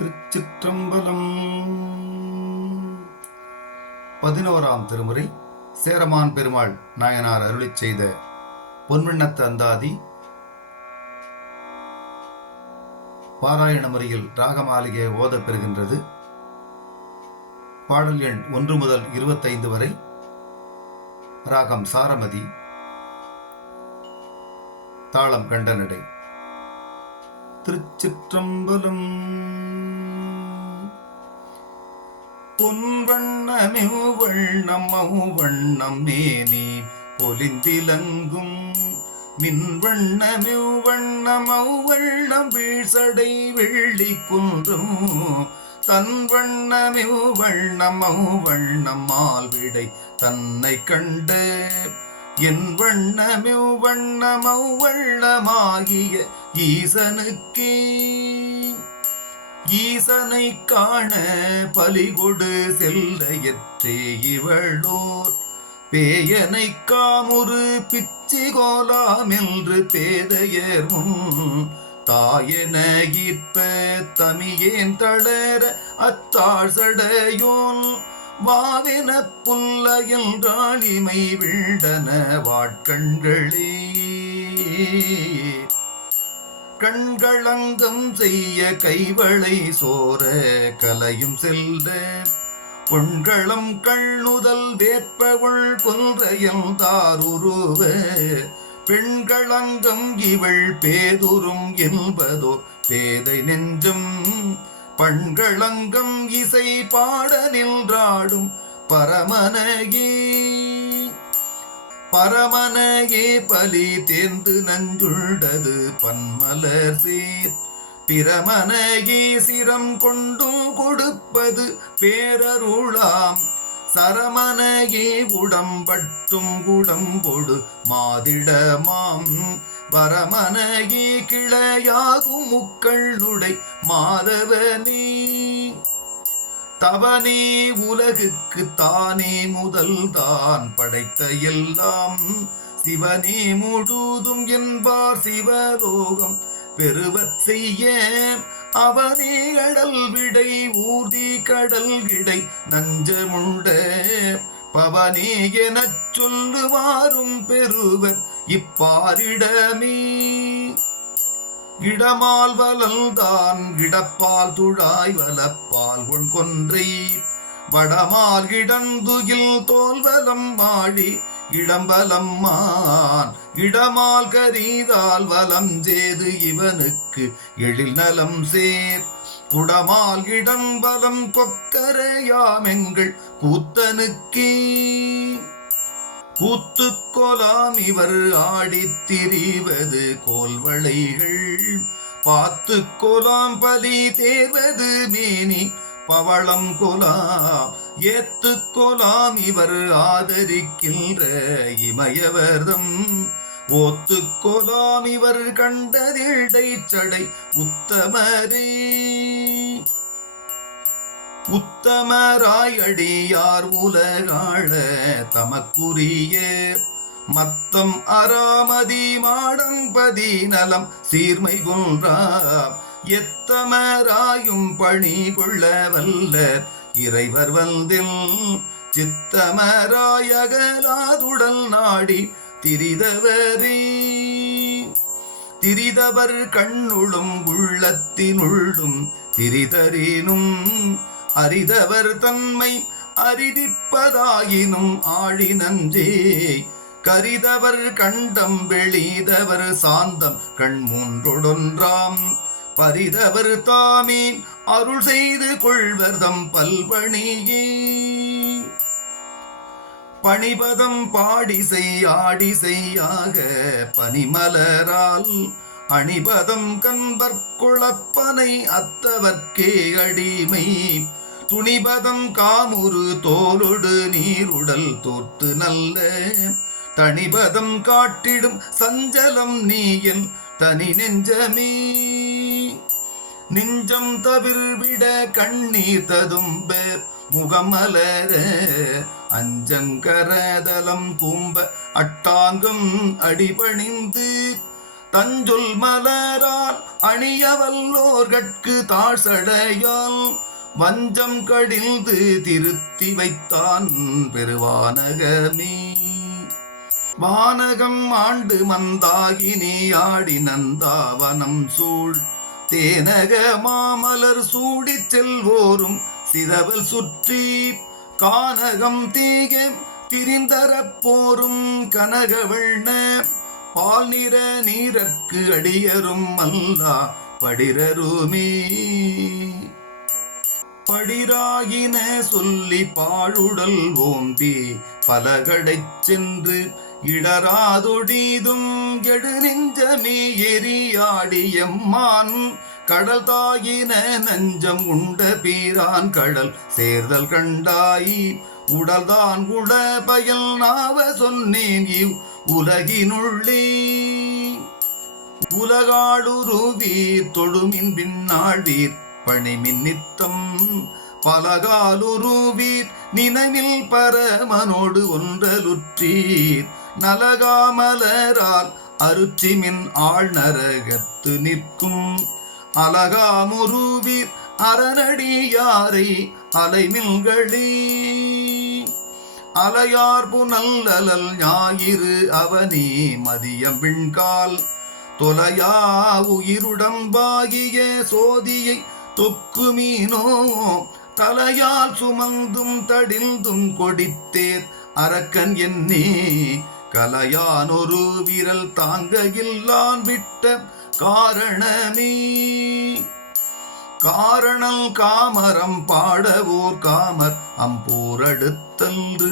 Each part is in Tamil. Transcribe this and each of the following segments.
திருச்சிற்றம்பலம். 11ஆம் திருமுறை சேரமான் பெருமாள் நாயனார் அருளிச் செய்த பொன்வண்ணத்து அந்தாதி பாராயண முறையில் ராகமாளிகை ஓதப் பெறுகின்றது. பாடல் எண் 1 முதல் 25 வரை. ராகம் சாரமதி. தாளம் கண்டனடை. திருச்சிற்றம்பலம். பொன்வண்ணமிவ் வண்ணம் மேனி பொலிந்திலங்கும் மின்வண்ணமிவ் வண்ணம் வீழ்சடை வெள்ளி குன்றும் தன் வண்ணமிவ் வண்ணம் மால்விடை தன்னை கண்ட என் வண்ணமிவ் வண்ணமாகிய ஈசனுக்கே ஈசனை காண பலிகொடு செல்லையற்றே இவளோர் பேயனை காமுறு பிச்சிகோலாம் என்று பேதையர் முன் தாயென ஈர்ப்ப தமியேன் தளர அத்தாழ்சடையோன் வாவென புல்லையன்றாளிமை விண்டன வாட்கண்களே கண்களங்கம் செய்ய கைவளை சோர கலையும் செல்ல பொன்களம் கண்ணுதல் வேற்பவள் கொன்றையல் தாருருவ பெண்களங்கம் இவள் பேதுரும் என்பதோர் பேதை நெஞ்சும் பண்களங்கம் இசை பாட நின்றாடும் பரமனையே பலி தேர்ந்து நஞ்சுள்ளது பன்மலர் சீர் பிரமனையே சிரம் கொண்டும் கொடுப்பது பேரருளாம் சரமனையே உடம்பட்டும் குடம்பொடு மாதிடமாம் வரமனையே கிளையாகும் முக்களுடை மாதவனே தவனே உலகுக்கு தானே முதல் தான் படைத்த எல்லாம் சிவனே முழுதும் என்பார் சிவலோகம் பெருவச் செய்ய அவனே கடல் விடை ஊர்தி கடல் கிடை நஞ்சமுண்ட பவனே எனச் சொல்லுவாரும் பெருவர் இப்பாரிடமே இடமால் வலல்தான் இடப்பால் துழாய் வலப்பால் கொன்றை வடமால் இடந்துகில் தோல்வலம் மாடி இடம்பலம் மான் இடமால் கரீதால் வலம் சேது இவனுக்கு எழில் நலம் சேர் குடமால் இடம்பலம் கொக்கரையாமெங்கள் கூத்தனுக்கே கூத்துக்கொலாம் இவர் ஆடித் திரிவது கோல்வளைகள் பாத்து கொலாம் பலி தேர்வது மேனி பவளம் கொலாம் ஏத்து கொலாம் இவர் ஆதரிக்கின்ற இமயவர்தம் ஓத்து கொலாம் இவர் கண்டதிடை சடை உத்தமரே உத்தமராய் அடியார் உலகாள தமக்குரிய மத்தம் அராமதி மாடம்பதி நலம் சீர்மை குன்றா எத்தமராயும் பணி கொள்ள வல்ல இறைவர் வந்தில் சித்தமராயகலாதுடல் நாடி திரிதவர் கண்ணுளும் உள்ளத்தினுள்ளும் திரிதரேனும் அரிதவர் தன்மை அறிவிப்பதாயினும் ஆழி நன்றே கரிதவர் கண்டம் வெளிதவர் சாந்தம் கண் மூன்றொடொன்றாம் பரிதவர் தாமே அருள் செய்து கொள்வர்தம் பல்பணியே பணிபதம் பாடிசை ஆடிசையாக பனிமலரால் அணிபதம் கண்பற்குழப்பனை அத்தவர்க்கே அடிமை துணிபதம் காமுறு தோலொடு நீருடல் தோற்று நல்ல தனிபதம் காட்டிடும் சஞ்சலம் நீயன் தனி நெஞ்சமே நெஞ்சம் தவிர்விட கண்ணீர் ததும்ப முகமலர அஞ்சங்கரதலம் கூம்ப அட்டாங்கம் அடிபணிந்து தஞ்சொல் மலரால் அணியவல்லோர்கட்கு தாழ்சடையால் வஞ்சம் கடிந்து திருத்தி வைத்தான் பெருவானகமே. வானகம் ஆண்டு மந்தாகினி ஆடி நந்தாவனம் சூழ் தேனக மாமலர் சூடிச் செல்வோரும் சிதவல் சுற்றி கானகம் தீக திரிந்தரப்போரும் கனகவண்ண பால் நிற நீரற்கு அடியரும் அல்லா படிரருமே. படிராகின சொல்லி பாழுடல் ஓம்பி பலகடைச் சென்று இடராதொடிதும் எழு நெஞ்சமே எரியாடியம்மான் கடல் தாயின நஞ்சம் உண்ட பீரான் கடல் சேர்தல் கண்டாய் உடல்தான் உட பயல் நாவ சொன்னேன் இவ் உலகினுள்ளே. உலகாளுருவீர் தொழுமின் பின்னாழ்வீர் பணிமின் நித்தம் பலகாலுருவீர் நினைவில் பரமனோடு ஒன்றலுற்றீர் நலகாமலரால் அருச்சிமின் ஆழ் நரகத்து நிற்கும் அலகாமுருவீர் அரணடியாரை அலைமில்களே. அலையார் புனல் அலல் ஞாயிறு அவனி மதியம் விண்கால் தொலையா உயிருடம்பாகிய சோதியை தொக்கு மீனோ தலையால் சுமந்தும் தடிந்தும் கொடித்தேர் அரக்கன் என்னே கலையான் ஒரு விரல் தாங்க இல்லான் விட்ட காரணமே. காரணல் காமரம் பாடவோர் காமர் அம்பூரடுத்தன்று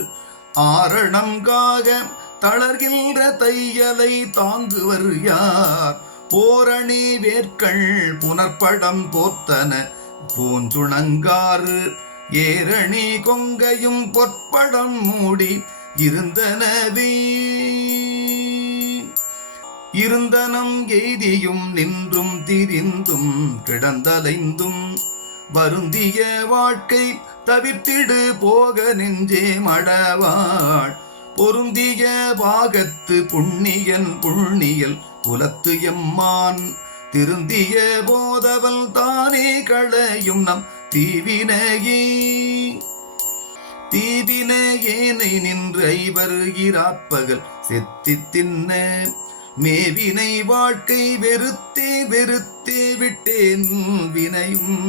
ஆரணம் காக தளர்கின்ற தையலை தாங்குவர் யார் போரணி வேர்கள் புனற்படம் போர்த்தன பூஞ்சுணங்காறு ஏரணி கொங்கையும் பொற்படம் மூடி இருந்தனவே. இருந்தனம் எய்தியும் நின்றும் திரிந்தும் கிடந்தலைந்தும் வருந்திய வாழ்க்கை தவிர்த்திடு போக நெஞ்சே மடவாள் பொருந்திய பாகத்து புண்ணியன் புண்ணியல் குலத்து எம்மான் திருந்திய போதவல் தானே களையும் நம் தீவினையே. தீவினையேனை நின்று ஐவர் இராப்பகல் செத்தி தின்ன மேவினை வாழ்க்கை வெறுத்தே வெறுத்தே விட்டேன் வினையும்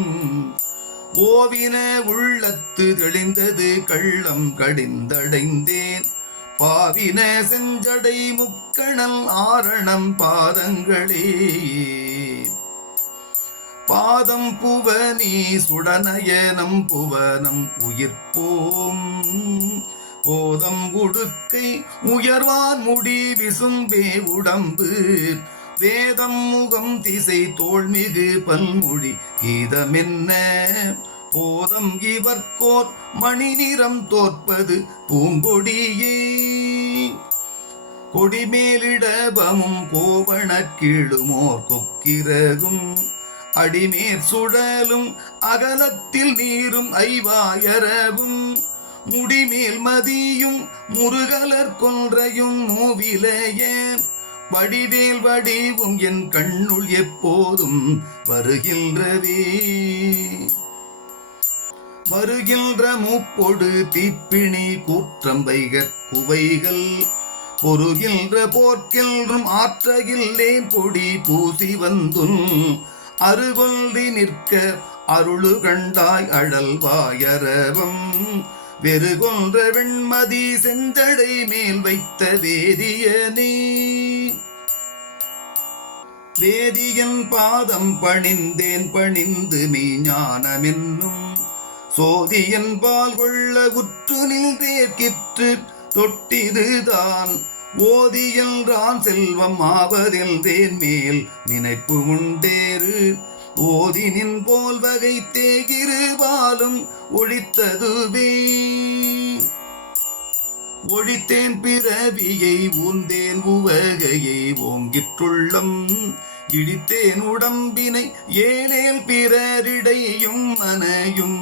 ஓவின உள்ளத்து தெளிந்தது கள்ளம் கடிந்தடைந்தேன் பாவின செஞ்சடை முக்கணல் ஆரணம் பாதங்களே. பாதம் புவனி சுடனயனம் புவனம் உயிர்ப்போம் போதம் உடுக்கை உயர்வான் முடி விசும்பே உடம்பு வேதம் முகம் திசை தோள்மிகு பல்மொழி கீதமென்ன போதம் இவர்கோர் மணி நிறம் தோற்பது பூங்கொடியே. கொடிமேலிடபமும் கோவண கீழுமோர் கொக்கிரகும் அடிமேற் சுழலும் அகலத்தில் நீரும் ஐவாயரவும் முடிமேல் மதியும் முருகலர் கொன்றையும் மூவிலைய வடிவேல் வடிவும் என் கண்ணுள் எப்போதும் வருகின்றவே. வருகின்ற மூப்பொடு தீப்பிணி கூற்றம்பைகற் குவைகள் பொருகின்ற போர்க்கின்றும் ஆற்றகில்லேன் பொடி பூசி வந்துன் அருகொல்றி நிற்க அருளு கண்டாய் அழல்வாயரவம் வெறுகொன்ற வெண்மதி செஞ்சடை மேல் வைத்த வேதியனே. வேதியன் பாதம் பணிந்தேன் பணிந்து மெய்ஞானமென்னும் சோதியன் பால் கொள்ள உற்று நின்றேற்கிற்று தொட்டிதுதான் ஓதியல்றான் செல்வம் ஆவதென்றேன் மேல் நினைப்பு உண்டேறு ஓதினின் போல் வகை தேகிருபாலும் ஒழித்ததுவே. ஒழித்தேன் பிறவியை ஊந்தேன் உவகையை ஓங்கிற்றுள்ளம் இழித்தேன் உடம்பினை ஏனேல் பிறரிடையும் மனையும்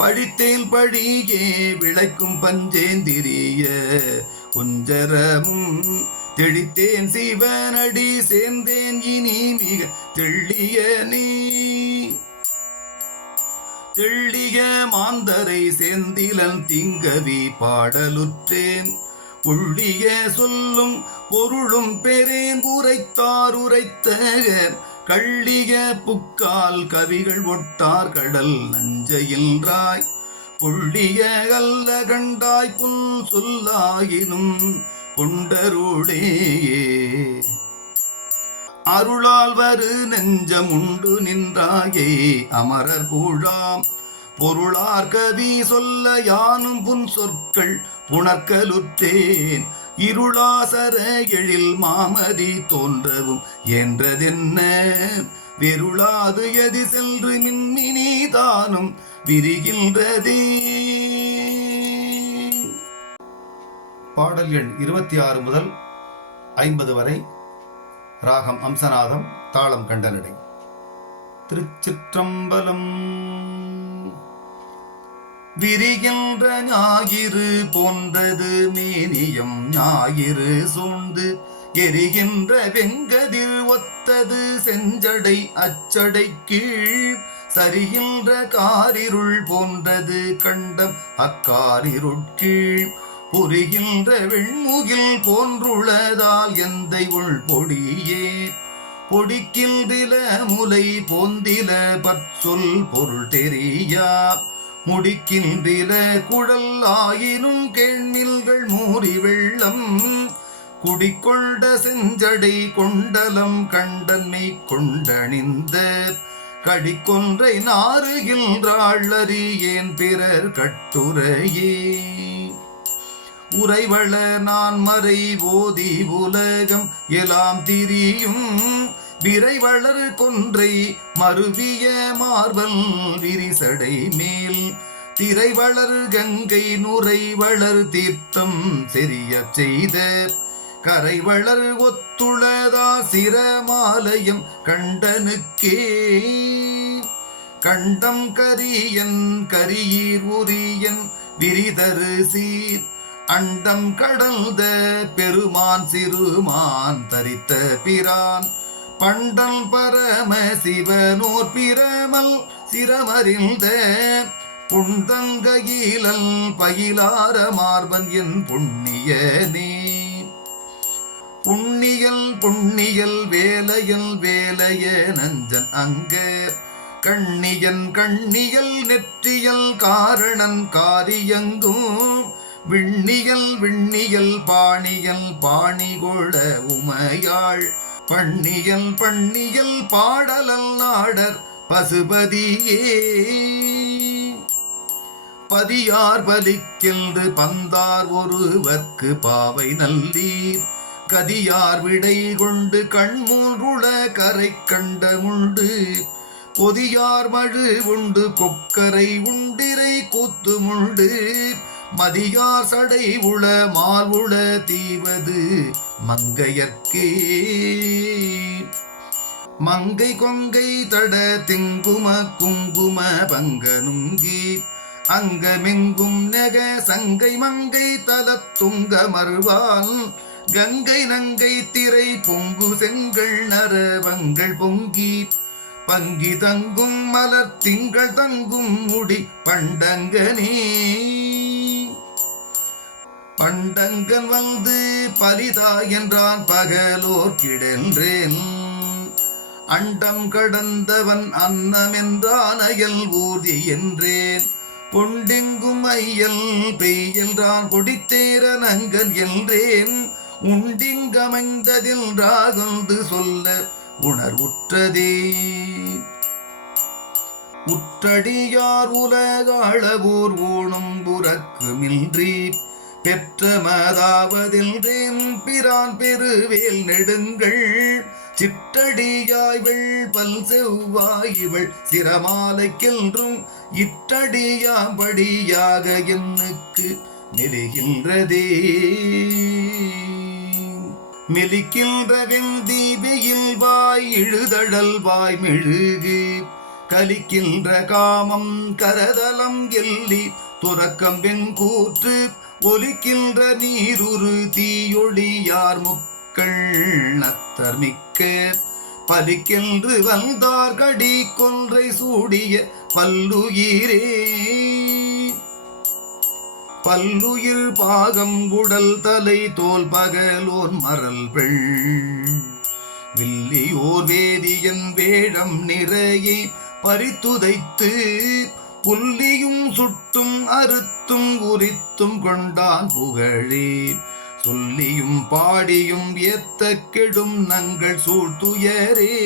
படித்தேன் படியே விளைக்கும் பஞ்சேந்திரிய குஞ்சரமும் தெளித்தேன் சிவனடி சேர்ந்தேன் இனி மிக தெள்ளியனே. தெள்ளிய மாந்தரை செந்திலன் திங்கவி பாடலுற்றேன். உள்ளிய சொல்லும் பொருளும் பெறேன் உரைத்தார் உரைத்த கள்ளிய புக்கால் கவிகள் ஒட்டார் கடல் நஞ்சையின்றாய். கொள்ளிய அல்ல கண்டாய் புல் சொல்லாயினும் கொண்டருளே. அருளால் வரு நெஞ்சம் உண்டு நின்றாயே அமரர் கூழாம். பொருளார் கவி சொல்ல யானும் புன் சொற்கள் புணர்க்கலுற்றேன். இருளாசர எழில் மாமதி தோன்றவும் என்றதென்ன வெருளாது எதி சென்று மின்மினி தானும் விரிகின்றதே. பாடல் எண் 26 முதல் 50 வரை. ராகம் அம்சநாதம், தாளம் கண்டனடை. திருச்சிற்றம்பலம். விரிகின்ற ஞாயிறு போன்றது மேனியம் ஞாயிறு சூழ்ந்து எரிகின்ற வெங்கதிர் ஒத்தது செஞ்சடை அச்சடை கீழ் சரிகின்ற காரிருள் போன்றது கண்டம் அக்காரிருட்கீழ் புரிகின்ற வெண்முகில் போன்றுளதால் எந்தை உள் பொடியே. பொடிக்கின்றில முலை போந்தில பற்சொல் பொருள் தெரியா. முடிக்கின்றில குழல் ஆயினும் கேள்மில்கள் மூறி வெள்ளம் குடிக்கொண்ட செஞ்சடை கொண்டலம் கண்டன்மை கொண்டணிந்த கடிக்கொன்றை நாறுகின்றாளறி ஏன் பிறர் கட்டுரையே. உறைவள நான் மறை ஓதி உலகம் எலாம் திரியும் விரைவளர் கொன்றை மருவிய மார்பல் விரிசடை மேல் திரைவளர் கங்கை நுரைவளர் தீர்த்தம் செறிய செய்த கரைவளர் ஒத்துளதா சிரமாலயம் கண்டனுக்கே. கண்டம் கரியன் கரியீர் உரியன் விரிதரு சீர் அண்டம் கடந்த பெருமான் சிறுமான் தரித்த பிரான் பண்டம் பரம சிவனோர் பிரமல் சிரமறிந்த புண்டங்கயிலல் பயிலார மார்பன் என் புண்ணியனே. புண்ணியல் புண்ணியல் வேலையல் வேலைய நஞ்சன் அங்க கண்ணியன் கண்ணியல் நெற்றியல் காரணன் காரியங்கும் விண்ணியல் விண்ணியல் பாணியல் பாணிகொள உமையாள் பண்ணியல் பண்ணியல் பாடலல் நாடர் பசுபதியே. பதியார் பலிக்கென்று பந்தார் ஒருவர்க்கு பாவை நல்லீர் கதியார் விடை கொண்டு கண்மூன்றுள கரை கண்டமுண்டு கொதியார் மழு உண்டு கொக்கரை உண்டிரை கூத்துமுண்டு மதியார் சடை உள மால் உள தீவது மங்கையற்கே. மங்கை கொங்கை தட திங்கும குங்கும பங்கனுங்கி அங்கமெங்கும் நெக சங்கை மங்கை தலத்துங்க மறுவான் கங்கை நங்கை திரை பொங்கு செங்கல் நரவங்கள் பொங்கி பங்கி தங்கும் மலர் திங்கள் தங்கும் முடி பண்டங்கனே. பண்டங்கன் வந்து பரிதா என்றான் பகலோர் கிடன்றேன் அண்டம் கடந்தவன் அன்னம் என்றான் அயல் ஊர்தி என்றேன் பொண்டிங்கும் ஐயல் பெய் என்றான் கொடித்தேரன் அங்கன் என்றேன் உண்டிங்கமைந்ததில் ராகந்து சொல்ல உணர்வுற்றதே. உற்றடியார் உலகாளவூர் ஊனும் புறக்கு மின்றி பெற்றமதாவதில்றேன் பிரான் பெருவேல் நெடுங்கள் சிற்றடியாய் வெள்பல் செவ்வாய் இவள் சிரமாலைக்கென்றும் இற்றடியாம்படியாக என்னுக்கு மெலிகின்றதே. மெலிக்கின்ற வெந்தீபியில் வாய் இழுதழல் வாய் மெழுகு கலிக்கின்ற காமம் கரதலம் எல்லி துறக்கம் வெண்கூற்று ஒலிக்கின்ற நீருரு தீயொழியார் முக்க மக்கள் நத்தர்மிக்க பலிக்கென்று வந்தார்கடி கொன்றை சூடிய பல்லுயிரே. பல்லுயிர் பாகம் உடல் தலை தோல் பகலோன் மரல் பெள் வில்லியோர் வேதியன் வேழம் நிறையை பறித்துதைத்து புல்லியும் சுட்டும் அறுத்தும் உரித்தும் கொண்டான் புகழே. சொல்லியும் பாடியும் ஏத்த கெடும் நங்கள் சூழ்த்துயரே.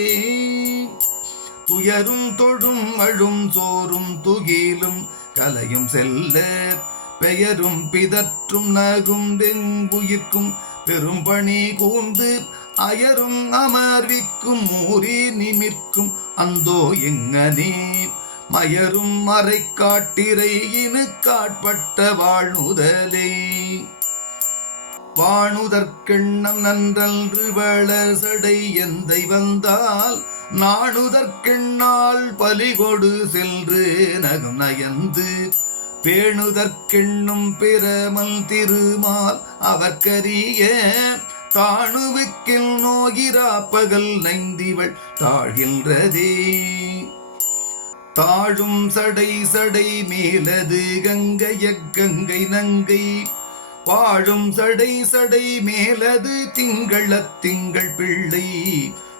துயரும் தொழும் அழும் சோறும் துகிலும் கலையும் செல்ல பெயரும் பிதற்றும் நகும் வெங்குயிர்க்கும் பெரும்பணி கூர்ந்து அயரும் அமர்விக்கும் ஊரி நிமிர்க்கும் அந்தோ எங்கனே மயரும் மறை காட்டிரை இனு காட்பட்ட வாழ்நுதலே. வாணுதற்கெண்ணம் நன்றன்று வளர் சடை எந்தை வந்தால் நாணுதற்கெண்ணால் பலிகொடு சென்று நகம் நயந்து பேணுதற்கெண்ணும் பிறமல் திருமால் அவர்க்கரிய தாணுவுக்கில் நோயிராப்பகல் நைந்திவள் தாழ்கின்றதே. தாழும் சடை சடை மேலது கங்கைய கங்கை நங்கை வாழும் சடை சடை மேலது திங்களத் திங்கள் பிள்ளை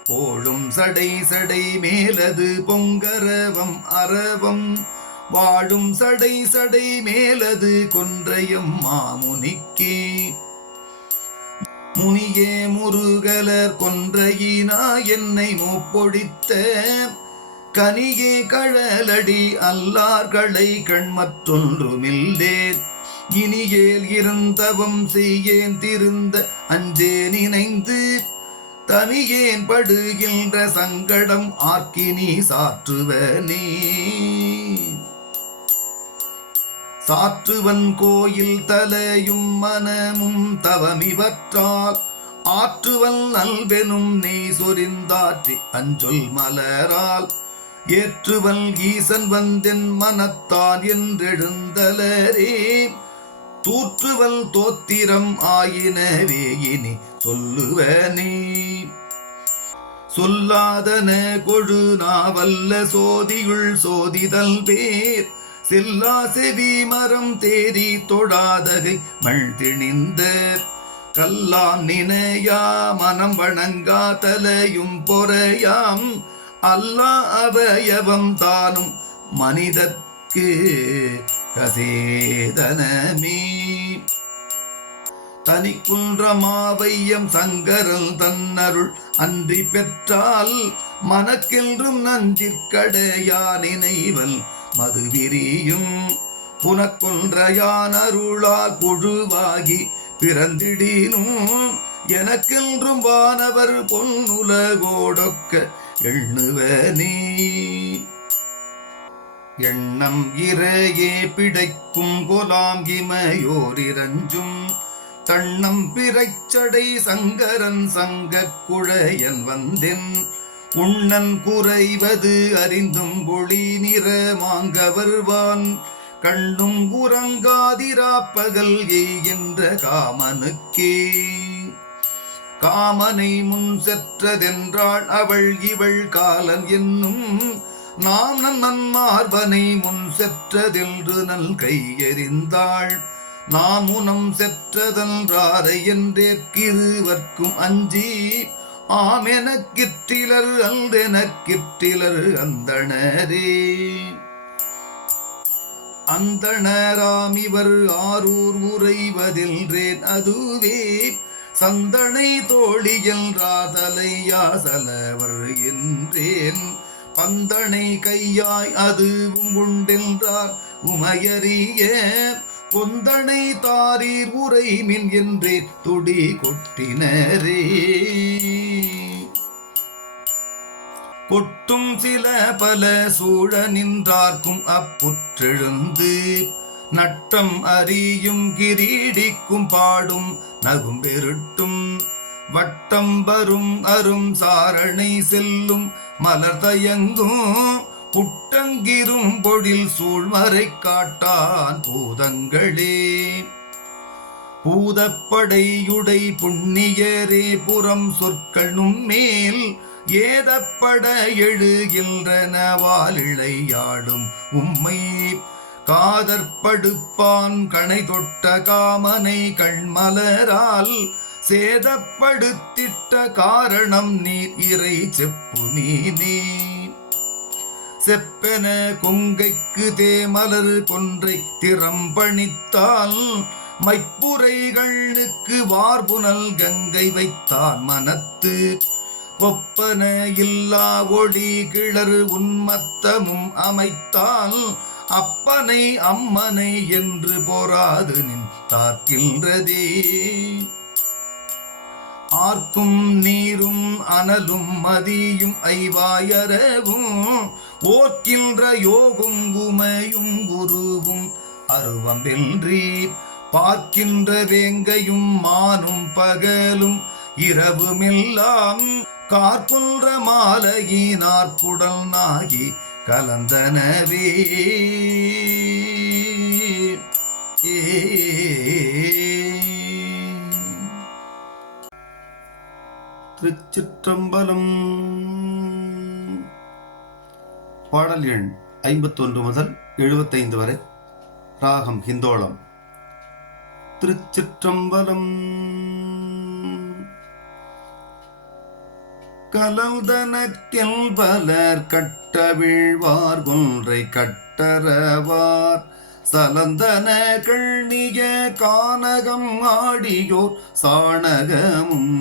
போழும் சடை சடை மேலது பொங்கரவம் அரவம் வாழும் சடை சடை மேலது கொன்றையம் மாமுனிக்கே. முனியே முருகலர் கொன்றையினா என்னை மூப்பொழித்த கனியே கழலடி அல்லார்களை கண்மற்றொன்றுமில்லேன் இனியேல் இருந்தவம் செய்யேன் திருந்த அஞ்சே நினைந்து தனியேன் படுகின்ற சங்கடம் ஆர்க்கினி சாற்றுவனே. சாற்றுவன் கோயில் தலையும் மனமும் தவமிவற்றால் ஆற்றுவல் நல்வெனும் நெய் சொரிந்தாற்றி அஞ்சொல் மலரால் ஏற்றுவல் ஈசன் வந்தென் மனத்தான் என்றெழுந்தலரே. தூற்றுவல் தோத்திரம் ஆயினவே இனி சொல்லுவனே. சொல்லாதன கொழு நாவல்ல சோதியுள் சோதிதல் பேர் செல்லா செவி மரம் தேரி தொடாதகை மல் திணிந்த கல்லாம் நினையா மனம் வணங்கா தலையும் பொறையாம் அல்லா அவயவம் தானும் மனிதர்க்கு கசேதனமே. தனி குன்றமாவையம் சங்கரல் தன்னருள் அன்றி பெற்றால் மனக்கென்றும் நஞ்சிற்கடையா நினைவல் மது விரியும் புனக்கொன்றையான் அருளால் புழுவாகி பிறந்திடினும் எனக்கென்றும் வானவர் பொன்னுலகோடொக்க எண்ணுவனே. எண்ணம் இறையே பிடைக்கும் கொலாம் இமையோரிரஞ்சும் தண்ணம் பிறைச்சடை சங்கரன் சங்க குழையன் வந்தென் உண்ணன் குறைவது அறிந்தும் ஒளி நிற மாங்கவர்வான் கண்ணும் உறங்காதிராப்பகல் எய்கின்ற காமனுக்கே. காமனை முன் செற்றதென்றாள் அவள் இவள் காலன் என்னும் நாம் நன்மார்பனை முன் செற்றதென்று நல் கையெறிந்தாள் நாம் உனம் செற்றதன்றாரை என்றேற்கிருவர்க்கும் அஞ்சி ஆமெனக்கிற்றிலர் அந்தெனக்கிற்றிலர் அந்தணரே. அந்தணராம் இவர் ஆரூர் உறைவதில்றேன் அதுவே சந்தனை தோழியல்றாதலையாசலவர் என்றேன் பந்தனை கையாய் அதுவும் உண்டென்றார் உமையறிய கொந்தனை தாரீர் உரைமின் என்றே துடி கொட்டினரே. கொட்டும் சில பல சூழ நின்றார்க்கும் அப்புற்றெழுந்து நட்டம் அறியும் கிரீடிக்கும் பாடும் நகும் பெருட்டும் வட்டம் வரும் அரும் சாரணை செல்லும் மலர் தயங்கும் புட்டங்கிரும் பொழில் சூழ்மறை காட்டான் பூதங்களே. பூதப்படையுடை புண்ணியரே புறம் சொற்களும் மேல் ஏதப்பட எழுகின்றன வாலிழையாடும் உம்மை காதற்படுப்பான் கணை தொட்ட காமனை கண்மலரால் சேதப்படுத்திட்ட காரணம் நீர் இறை செப்புமீனே செப்பென கொங்கைக்கு தேமலர் கொன்றை திறம்பணித்தால் மைப்புரைகளுக்கு வார்புனல் கங்கை வைத்தான் மனத்து ஒப்பன இல்லா ஒளி கிளறு உன்மத்தமும் அமைத்தால் அப்பனை அம்மனை என்று போராது நின் தாக்கின்றதே ஆர்க்கும் நீரும் அனலும் மதியும் ஐவாயரவும் ஓர்க்கின்ற யோகும் உமையும் குருவும் அருவம்பின்றி பார்க்கின்ற வேங்கையும் மானும் பகலும் இரவுமெல்லாம் கார்குன்ற மாலையினார் குடல் நாகி கலந்தனவே திருச்சிற்றம்பலம். பாடல் எண் 51 முதல் 75 வரை. ராகம் ஹிந்தோளம். திருச்சிற்றம்பலம். கலந்தனக்கில் பலர் கட்டவிழ்வார் கொன்றை கட்டரவார் சலந்தன கள்ணிய கானகம் ஆடியோர் சாணகமும்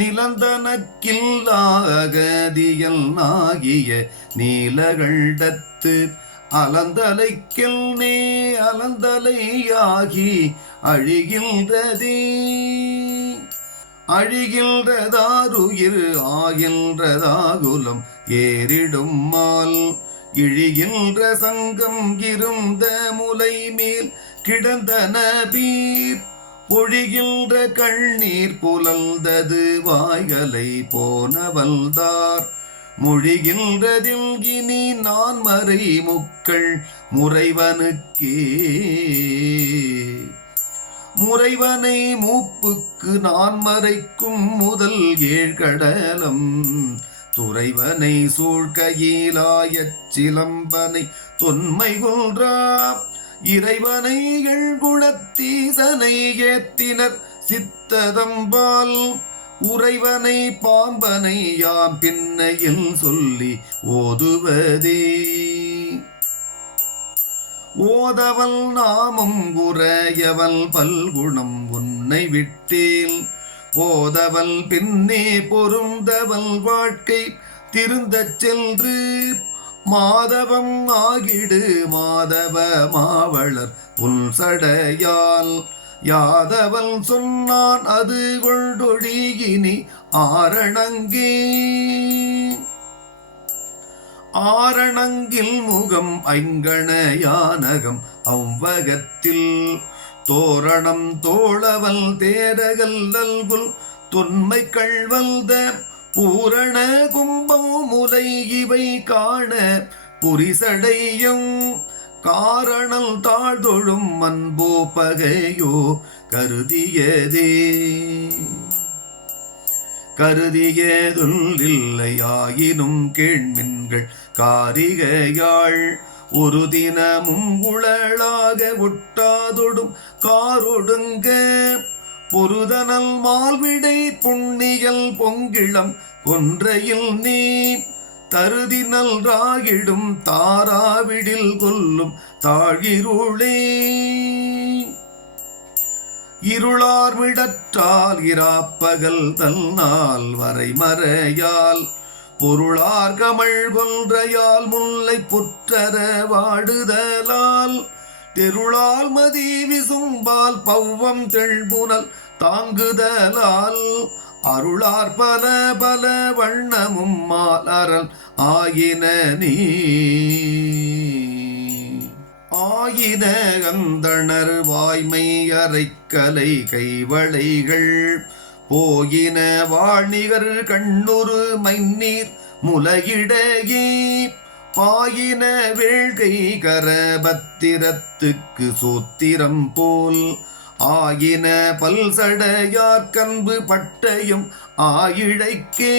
நிலந்தனக்கில்லாகதியல் நாகிய நீலகண்டத்து அலந்தலைக்கில் நே அலந்தலையாகி அழிகின்றதே அழிகின்றதாருயிர் ஆகின்றதாகுலம் ஏறிடும் மால் இழிகின்ற சங்கம் இருந்த முலை மேல் கிடந்தன பீர் ஒழிகின்ற கண்ணீர் புலந்தது வாய்களை போனவல்தார் மொழிகின்றதில் இனி நான் மறை முக்கள் முறைவனுக்கே முறைவனை மூப்புக்கு நான் மறைக்கும் முதல் ஏழ்கடலம் துறைவனை சூழ்கையிலாயச் சிலம்பனை தொன்மை கொன்றா இறைவனை எழுகுணத்தீசனை ஏத்தினர் சித்ததம்பால் உறைவனை பாம்பனை யாம் பின்னையில் சொல்லி ஓதுவதே ஓதவல் நாமம் உரையவல் பல்குணம் உன்னை விட்டேல் போதவல் பின்னே பொருந்தவல் வாழ்க்கை திருந்தச் சென்று மாதவம் ஆகிடு மாதவ மாவளர் புல்சடையால் யாதவன் சொன்னான் அது கொண்டொழியினி ஆரணங்கே ஆரணங்கில் முகம் ஐங்கணையானகம் அவ்வகத்தில் தோரணம் தோளவல் தேரகல் நல்குல் தொன்மை கள்வல்த பூரண கும்பம் முலை இவை காண புரிசடையும் காரணல் தாழ்தொழும் அன்போ பகையோ கருதியதே கருதியதுள்ளில்லையாயினும் கேள்மின்கள் காரிகையாள் ஒரு தினமும் குழலாக ஒட்டாதொடும் காரொடுங்க பொருதனல் மால்விடை புண்ணியல் பொங்கிளம் கொன்றையில் நீ தருதினல் ராகிடும் தாராவிடில் கொல்லும் தாழிருளே இருளார் விடற்றால் இராப்பகல் தன்னால் வரைமறையால் பொருளார் கமழ் கொன்றையால் முல்லை புற்றர வாடுதலால் தெருளால் மதி விசும்பால் பவ்வம் தெள்புனல் தாங்குதலால் அருளார் பல பல வண்ணமும் மாலரல் ஆயின நீ ஆயின கந்தணர் வாய்மை அரைக்கலை கைவளைகள் போயின வாழ்நிகர் கண்ணுறு மைநீர் முலையிடையே பாயின வேள்கை கரபத்திரத்துக்கு சூத்திரம் போல் ஆயின பல்சடையார்கன்பு பட்டயம் ஆயிழைக்கே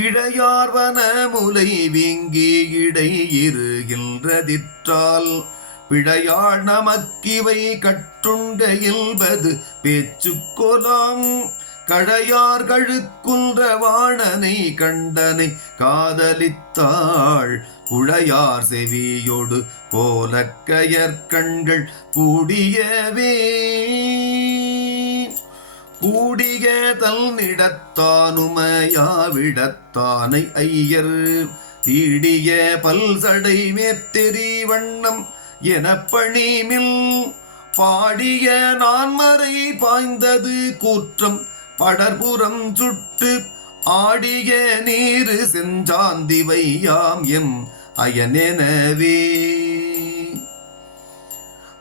இடையார்வன முலை வீங்கி இடை இருகின்றதிற்றால் பிழையாள் நமக்கிவை கட்டுண்ட இல்பது பேச்சுக்கொலாம் கடையார் கழுக்குன்ற வாணனை கண்டனை காதலித்தாள் குழையார் செவியொடு கோலக்கயற்கண்கள் கூடியவே கூடிய தல்நிடத்தானுமையாவிடத்தானை ஐயர் தீடிய பல்சடை மேத்தெரி வண்ணம் எனப்பணிமில் பாடிய நான்மறை பாய்ந்தது கூற்றம் படர்புறம் சுட்டு ஆடிய நீரு செஞ்சாந்திவையாம் எம் அயனெனவே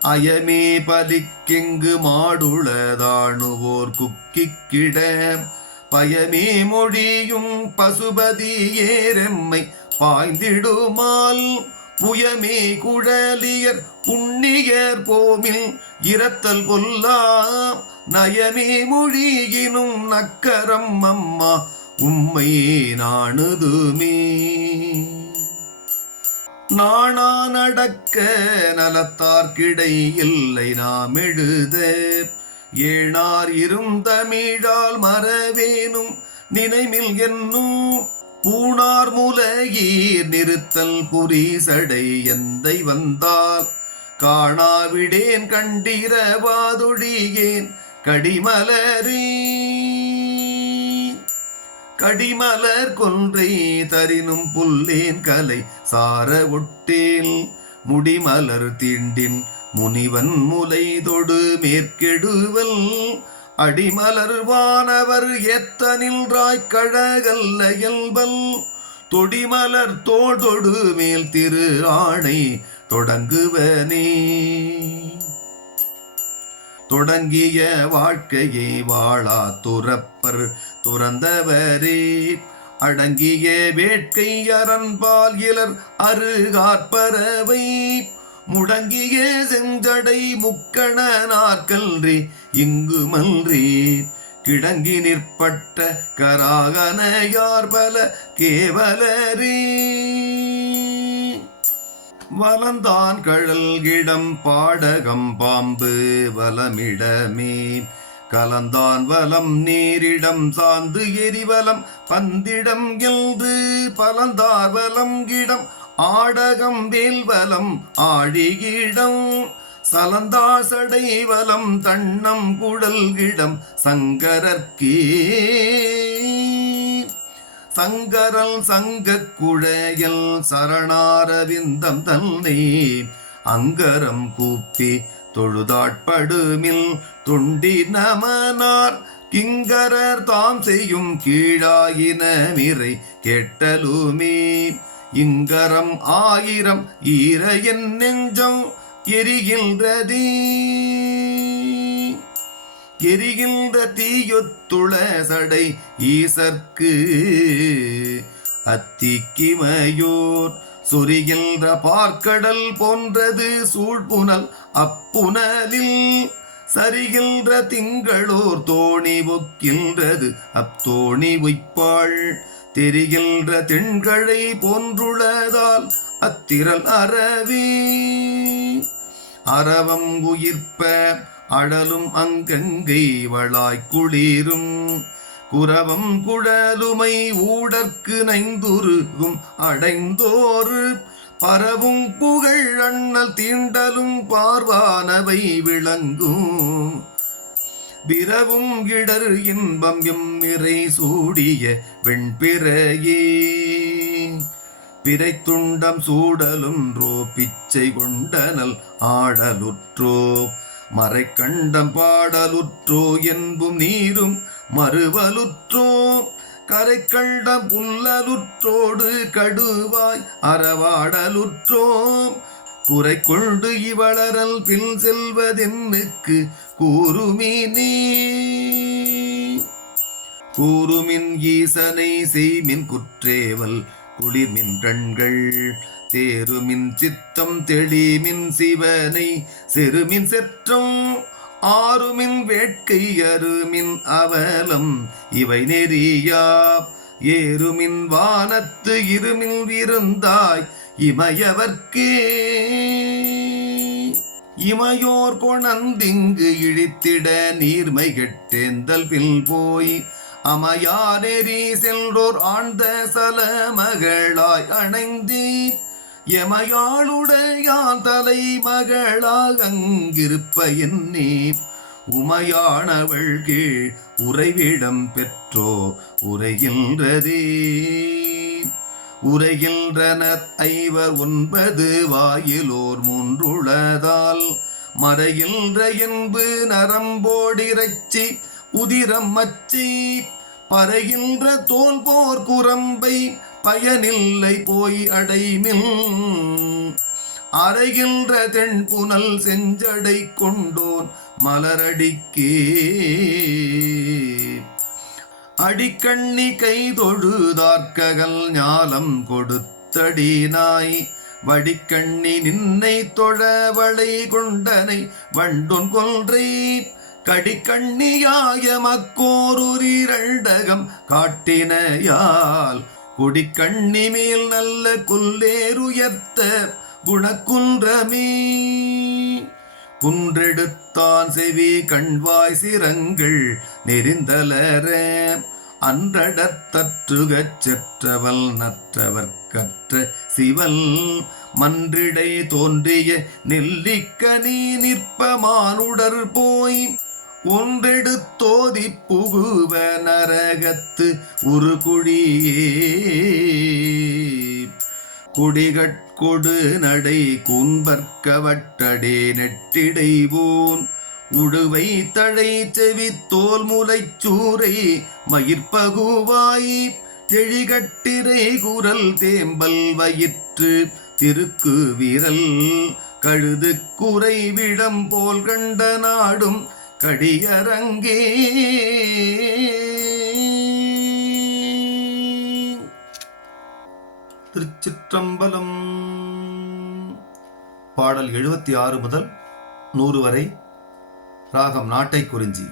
அயமே பலிக்கெங்கு மாடுளதாணுவோர் குக்கிக்கிட பயமே மொழியும் பசுபதி ஏரெம்மை பாய்ந்திடுமால் புயமே குழலியர் புண்ணியர் போமில் இரத்தல் பொல்லா நயமே மொழியினும் நக்கரம் அம்மா உம்மை நாணுதுமே நாணா நடக்க நலத்தார்கிடை இல்லை நாம் எழுத ஏனார் இருந்தமிழால் மறவேனும் நினைமில் என்னும் பூணார் முலையீர் நிறுத்தல் புரிசடை எந்தை வந்தால் காணாவிடேன் கண்டிரவாதொழியேன் கடிமலரே கடிமலர் கொன்றை தரினும் புல்லேன் கலை சார ஒட்டேல் முடிமலர் தீண்டின் முனிவன் முலை தொடு மேற்கெடுவல் அடிமலர் வானவர் எத்தனில் ராய்கழகல்ல இயல்பல் தொடிமலர் தோடொடு மேல் திரு ஆணை தொடங்குவனே தொடங்கிய வாழ்க்கையை வாழா துறப்பர் துறந்தவரே அடங்கிய வேட்கை அரண்பால் இலர் அருகாற்பறவை முடங்கிய செஞ்சடை முக்கண நாற்கல்றி இங்கு மல்றி கிடங்கி நிற்பட்ட கராகனையார் பல கேவலரே வலந்தான் கழல்கிடம் பாடகம் பாம்பு வலமிடமே கலந்தான் வலம் நீரிடம் சார்ந்து எரிவலம் பந்திடம் எழுது பலந்தார் வலம் கிடம் ஆடகம் வேல்வலம் ஆழிகிடம் சலந்தாசடை வலம் தண்ணம் குடல்கிடம் சங்கரர்க்கே சங்கரல் சங்க குழையல் சரணாரவிந்தம் தன்னை அங்கரம் கூப்பி தொழுதாட்படுமில் தொண்டி நமனார் கிங்கரர் தாம் செய்யும் கீழாயின மிரை கேட்டலுமே இங்கரம் ஆயிரம் ஈர என் நெஞ்சம் எரிகின்றதே எரிகின்ற தீயொத்துள சடை ஈசர்க்கு அத்திக்கிமையோர் சொரிகின்ற பார்க்கடல் போன்றது சூழ்புனல் அப்புனலில் சரிகின்ற திங்களோர் தோணி ஒக்கின்றது அத்தோணி உய்ப்பாள் தெரிகின்ற தென்கழை போன்றுளதால் அத்திரல் அறவே அரவம் உயிர்ப்ப அடலும் அங்கங்கை வளாய் குளிரும் குரவம் குழலுமை ஊடற்கு நைந்துருகும் அடைந்தோரு பரவும் புகழ் அண்ணல் தீண்டலும் பார்வானவை விளங்கும் பிறவும் இடர் இன்பம் எம் இறை சூடிய வெண்பிறையே பிறை துண்டம் சூடலுன்றோ பிச்சை கொண்டனல் ஆடலுற்றோ மறை கண்டம் பாடலுற்றோ என்பும் நீரும் மறுவலுற்றோ கரை கண்டம் புல்லலுற்றோடு கடுவாய் அறவாடலுற்றோ குறை கொண்டு இவளரல் பின் செல்வதென்னுக்கு கூறுமினே கூறுமின் ஈசனை செய்மின் குற்றேவல் குளிர்மின் கண்கள் தேருமின் சித்தம் தெளிமின் சிவனை செருமின் செற்றம் ஆறுமின் வேட்கை அருமின் அவலம் இவை நெறியா ஏறுமின் வானத்து இருமின் விருந்தாய் இமையவர்க்கே இமையோர் கொணந்திங்கு இழித்திட நீர்மை கெட்டேந்தல் பில் போய் அமையா நெறி செல்றோர் ஆழ்ந்த சல மகளாய் அணைந்தி எமையாளுடையான் தலை மகளாக அங்கிருப்ப என்னே உமையானவள் கீழ் உறைவிடம் பெற்றோ உரைகின்றதே உரைகின்றனர் 5 வாயிலோர் 3 மறைகின்ற என்பு நரம்போடிரைச்சி உதிரம் மச்சி பறைகின்ற தோல் போர் குரம்பை பயனில்லை போய் அடைமில் அறைகின்ற தென்புனல் செஞ்சடை கொண்டோன் மலரடிக்கே அடிக்கண்ணி கைதொழுதார்க்ககல் ஞாலம் கொடுத்தடினாய் வடிக்கண்ணி நின்னை தொழவளை கொண்டனை வண்டொன் கொன்றை கடிக்கண்ணியாய மக்கோருரிரண்டகம் காட்டினையால் குடிக்கண்ணி மேல் நல்ல குல்லேருயர்த்த குணக்குன்றமே குன்றெடுத்தான் செவி கண்வாய் சிரங்கள் நெறிந்தலர அன்றடத்தற்றுகச் செற்றவல் நற்றவர் கற்ற சிவல் மன்றிடை தோன்றிய நெல்லிக்கனி நிற்பமானுடர் போய் ஒன்றெடுத்தோதி புகுவ நரகத்து உருகுழியே குடிகட்கொடு நடை கூன்பற்கவட்டடே நெட்டிடைவோன் உடுவை தழை செவி தோல் முலைச்சூரை மயிர்பகுவாய் தெழிகட்டிரை குரல் தேம்பல் வயிற்று திருக்கு விரல் கழுது குறைவிடம் போல் கண்ட நாடும் கடியரங்கே திருச்சிற்றம்பலம். பாடல் 76 முதல் 100 வரை. ராகம் நாட்டை குறிஞ்சி.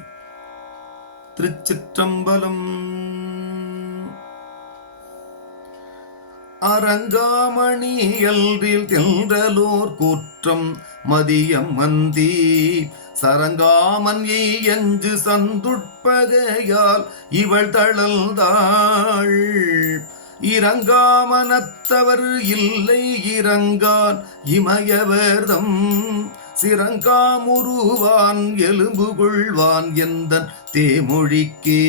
திருச்சிற்றம்பலம். அரங்காமணியல்றில் தென்றலோர் கூற்றம் மதியம் மந்தி சரங்காமன் எய்யஞ்சு சந்துட்பகையால் இவள் தளல்தாள் இறங்காமனத்தவர் இல்லை இறங்கான் இமயவர்தம் சிறங்காமுருவான் எலும்பு கொள்வான் எந்தன் தேமொழிக்கே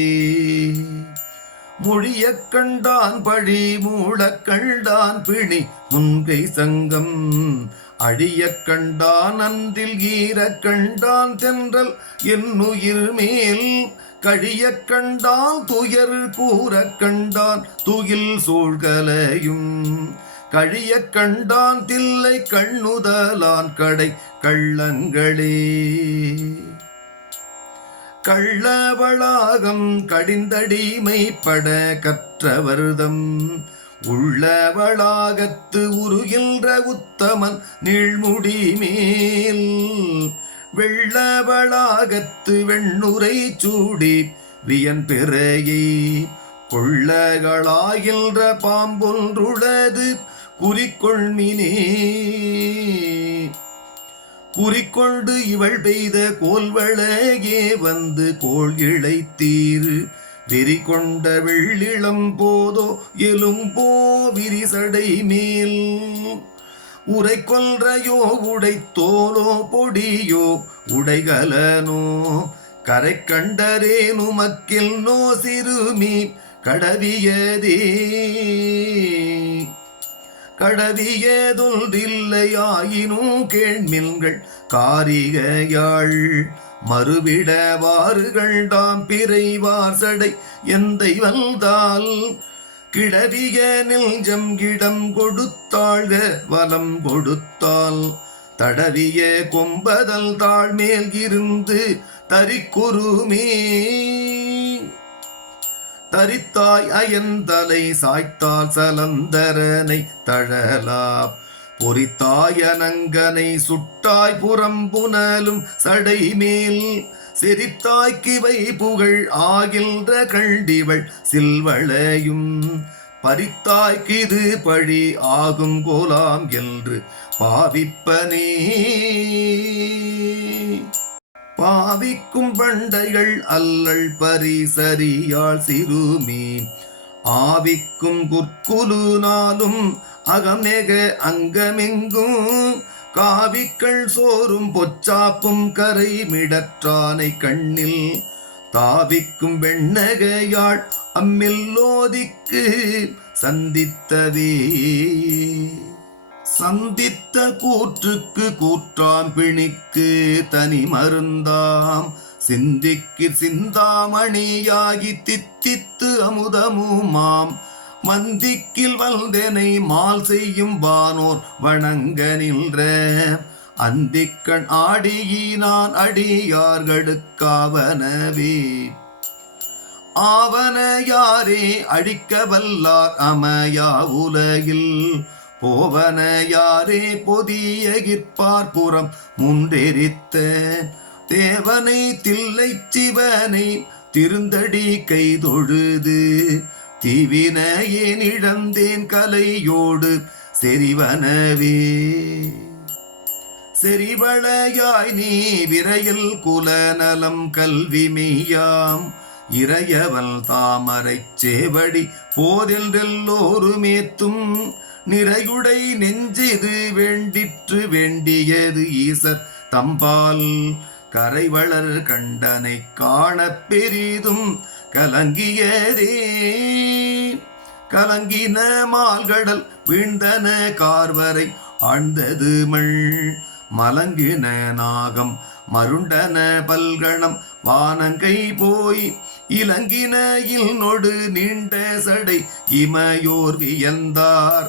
மொழியக் கண்டான் பழி மூடக் கண்டான் பிணி முன்கை சங்கம் அழியக் கண்டான் அன்றில் ஈரக் கண்டான் தென்றல் என்னுயிர் மேல் கழியக் கண்டான் துயர் கூறக் கண்டான் துயில் சூழ்கலையும் கழியக் கண்டான் தில்லை கண்ணுதலான் கடை கள்ளங்களே கள்ளவளாகம் கடிந்தடிமைப்பட கற்றவர்தம் உள்ளவளாகத்து உருகின்ற உத்தமன் நீழ்முடி மேல் வெள்ளவளாகத்து வெண்ணுரை சூடி வியன் பிறையை கொள்ளகளாகின்ற பாம்பொன்றுளது குறிக்கொள்மினே குறிக்கொண்டு இவள் பெய்த கோல்வளையே வந்து கோள் இழைத்தீர் வெறி கொண்ட வெள்ளிளம் போதோ எலும்போ விரிசடை மேல் உரை கொல்றையோ உடைத்தோலோ பொடியோ உடைகலனோ கரை கண்டரேனு மக்கில் நோ சிறுமி கடவியதே கடவியதொன்றில்லையாயினும் கேள்மின்கள் காரிகையாள் மறுவிடவாறுகள் தாம் பிறைவார் சடை எந்தை வந்தால் கிடவிய நெஞ்சம் கிடம் கொடுத்தாள்க வலம் கொடுத்தால் தடவிய கொம்பதல் தாழ்மேல் இருந்து தரிக்குருமே தரித்தாய் அயந்தலை சாய்த்தால் சலந்தரனை தழலாப் பொறித்தாயனங்கனை சுட்டாய் புறம்புனலும் சடைமேல் செறித்தாய்க்கிவை புகழ் ஆகின்ற கண்டிவள் சில்வளையும் பறித்தாய்க்கிது பழி ஆகும் கோலாம் என்று பாவிப்பனே. பாவிக்கும் பண்டைகள் அல்லல் பரிசறியாள் சிறுமீன் ஆவிக்கும் குற்குலு நாளும் அகமெக அங்கமெங்கும் காவிக்கள் சோறும் பொச்சாப்பும் கரை மிடற்றானை கண்ணில் தாவிக்கும் வெண்ணகையாள் அம்மெல்லோதிக்கு சந்தித்தவே. சந்தித்த கூற்றுக்கு கூற்றாம் பிணிக்கு தனி மருந்தாம் சிந்திக்கு சிந்தாமணியாகி தித்தித்து அமுதமுமாம் மந்திக்கில் வல்தெனை மால் செய்யும் வானோர் வணங்க நின்ற அந்திக்கண் ஆடியினான் அடியார்களுக்காவனவே. ஆவன யாரே அழிக்க வல்லார் அமையா உலகில் போவன யாரே பொதியகிற்பார் புறம் முன்றெரித்த தேவனை தில்லை சிவனை திருந்தடி கைதொழுது தீவினையேன் இழந்தேன் கலையோடு செறிவனவே. செறிவளையாய் நீ விரையில் குலநலம் கல்வி மெய்யாம் இறையவல் தாமரைச் சேவடி போதென்றெல்லோருமேத்தும் நிறையுடை நெஞ்சிது வேண்டிற்று வேண்டியது ஈசர் தம்பால் கரைவளர் கண்டனை காணப் பெரிதும் கலங்கியதே. கலங்கின மால்கடல் வீழ்ந்தன கார்வரை ஆழ்ந்தது மல் மலங்கின நாகம் மருண்டன பல்கணம் வானங்கை போய் இலங்கின இல்நொடு நீண்ட சடை இமையோர் வியந்தார்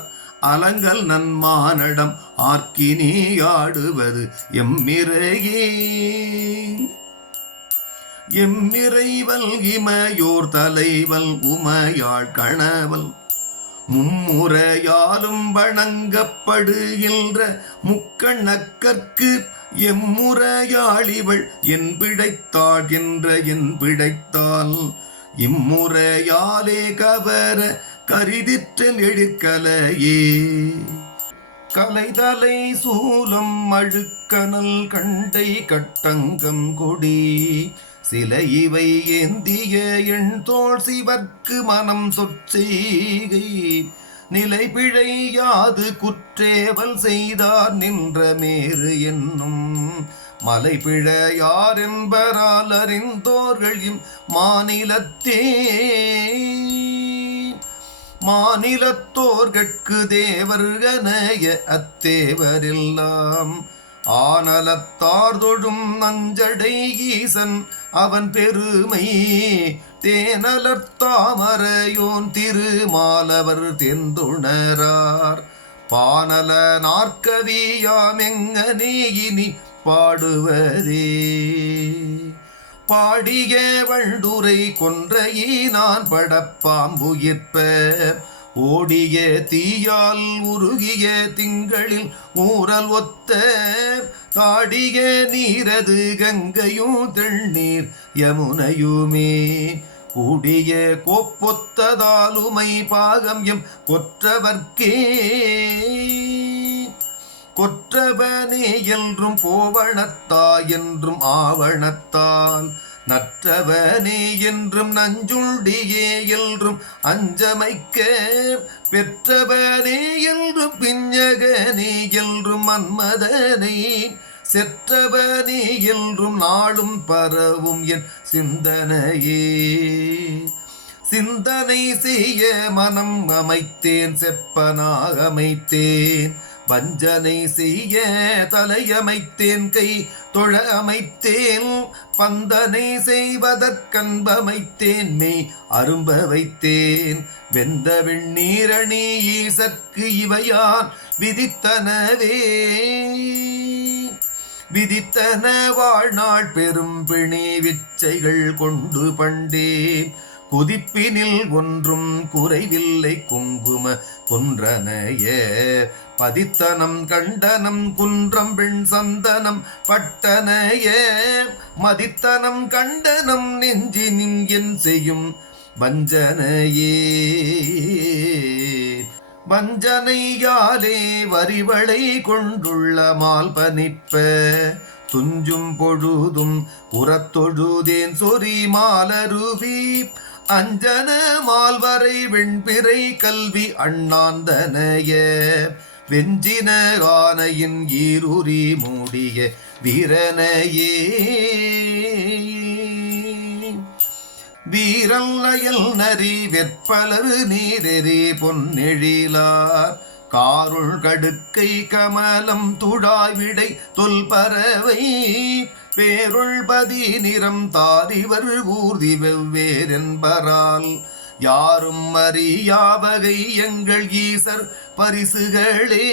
அலங்கல் நன்மானடம் ஆர்க்கினி ஆடுவது எம்மிரையே. எம்மிரைவல் இமையோர் தலைவல் உமையாள் கணவல் மும்முறையாலும் வணங்கப்படுகின்ற முக்கண்ணக்கற்கு எம்முறையாளிவள் என் பிழைத்தாள் என்ற என் பிழைத்தால் இம்முறையாலே கவர கரிதிற்றல் எழிற்கலையே. கலைதலை சூலம் அழுக்கனல் கண்டை கட்டங்கம் கொடி சில இவை ஏந்திய எண் தோள் சிவர்க்கு மனம் சொற்செய்கை நிலை பிழையாது குற்றேவல் செய்தார் நின்ற மேறு என்னும் மலை பிழையார் என்பரால் அறிந்தோர்கள் இம் மாநிலத்தே. மாநிலத்தோர்கட்கு தேவர்கனைய அத்தேவரெல்லாம் ஆனலத்தார் தொழும் நஞ்சடை ஈசன் அவன் பெருமை தேனலர்த்தாமரையோன் திருமாலவர் தெந்துணரார் பானல நாற்கவியாமெங்கனே இனி பாடுவதே. பாடிய வண்டுரை கொன்றையினான் படப்பாம்புயிர்ப்ப ஓடிய தீயால் உருகிய திங்களில் ஊரல் ஒத்த தாடிய நீரது கங்கையும் தெள்நீர் யமுனையுமே கூடிய கோப்பொத்ததாலுமை பாகம் எம் கொற்றவர்க்கே. கொற்றவனே என்றும் போவனத்தாய் என்றும் ஆவணத்தால் நற்றவனே என்றும் நஞ்சுண்டியே என்றும் அஞ்சமைக்க பெற்றவனே என்றும் பிஞ்சகனே என்றும் மன்மதனை செற்றவனே என்றும் நாளும் பரவும் என் சிந்தனையே. சிந்தனை செய்ய மனம் அமைத்தேன் செப்பனாக அமைத்தேன் வஞ்சனை செய்ய தலையமைத்தேன் கை தொழ அமைத்தேன் பந்தனை செய்வதற்கன்பமைத்தேன் மெய் அரும்ப வைத்தேன் வெந்த வெண்ணீரணி ஈசற்கு இவையான் விதித்தனவே. விதித்தன வாழ்நாள் பெரும் பிணி விச்சைகள் கொண்டு பண்டே குதிப்பினில் ஒன்றும் குறைவில்லை குங்கும குன்றனைய பதித்தனம் கண்டனம் குன்றம் பெண் சந்தனம் பட்டனைய மதித்தனம் கண்டனம் நெஞ்சினின் என் செய்யும் வஞ்சனையே வஞ்சனையாலே வரிவளை கொண்டுள்ள மால்பனிற்ப துஞ்சும் பொழுதும் உரத்தொழுதேன் சொறி மாலருவி அஞ்சன மால்வரை வெண்பிறை கல்வி அண்ணாந்தனைய வெஞ்சின ஆனையின் ஈருரி மூடிய வீரனையே வீரல் அயல் நரி வெற்பலரு நீரெறி பொன்னெழிலார் காருள் கடுக்கை கமலம் துழாய்விடை தொல்பறவை பேருள் பதி நிறம் தாரிவர் ஊர்தி வெவ்வேறென்பரால் யாரும் அறியாவகை எங்கள் ஈசர் பரிசுகளே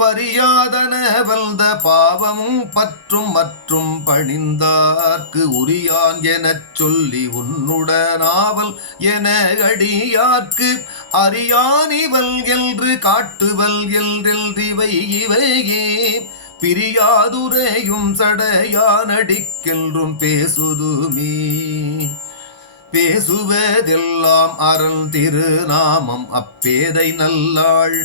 பரியாதன வல்த பாவமும் பற்றும் மற்றும் பணிந்தார்க்கு உரியான் எனச் சொல்லி உன்னுடனாவல் என அடியார்க்கு அறியானிவல் என்று காட்டுவல் என்றெல்றிவை இவையே பிரியாதுரையும் சடையானடிக்கென்றும் பேசுதுமே பேசுவதெல்லாம் அரண் திருநாமம் அப்பேதை நல்லாள்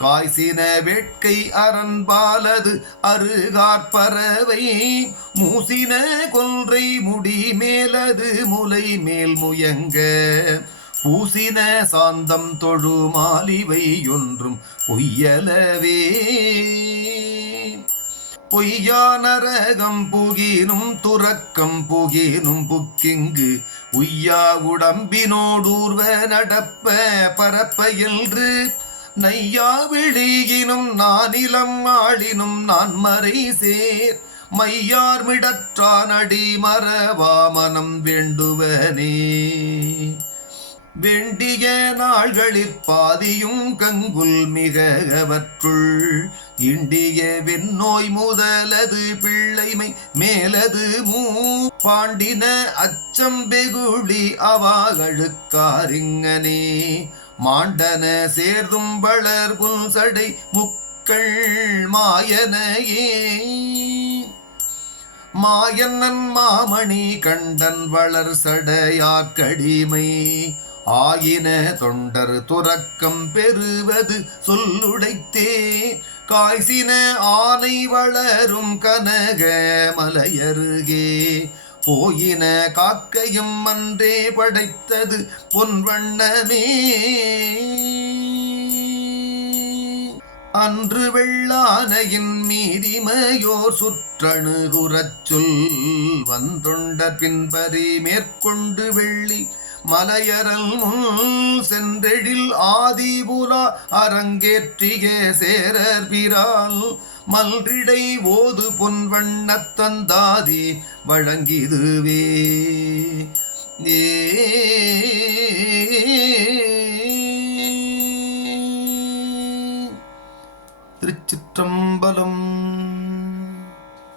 காய்சின வேட்கை அரண்பாலது அருகாற்பறவை மூசின கொன்றை முடி மேலது முலை மேல் முயங்க பூசின சாந்தம் தொழு மாலிவை ஒன்றும் பொய்யலவே பொய்யா நரகம் புகினும் துறக்கம் புகினும் புக்கிங்கு உய்யா உடம்பினோடூர்வ நடப்ப பரப்ப என்று நையா விழியினும் நானிலம் ஆளினும் நான் மறை சேர் மையார் மிடற்றான் அடி மறவாமனம் வேண்டுவனே வேண்டிய நாள்களிற் பாதியும் கங்குல் மிக அவற்றுள் இண்டிய வெண்ணோய் முதலது பிள்ளைமை மேலது பாண்டின அச்சம் வெகுளி அவாகளுக்காரிங்கனே மாண்டன சேர்தும் வளர் புல் சடை முக்கள் மாயனையே மாயன்னன் மாமணி கண்டன் வளர் சடையார்கடிமை ஆயின தொண்டர் துறக்கம் பெறுவது சொல்லுடைத்தே காய்சின ஆனை வளரும் கனக மலையருகே போயின காக்கையும் அன்றே படைத்தது பொன்வண்ணமே அன்று வெள்ளானையின் மீதிமையோர் சுற்றணுகுறச் சொல் வந்தொண்டர் பின்பறி மேற்கொண்டு வெள்ளி மலையரல் முன் சென்றெழில் ஆதிபுரா அரங்கேற்றிய சேரர் பிரால் மல்றிடை ஓது பொன்வண்ணத்தந்தாதி வழங்கிதுவே திருச்சிற்றம்பலம்.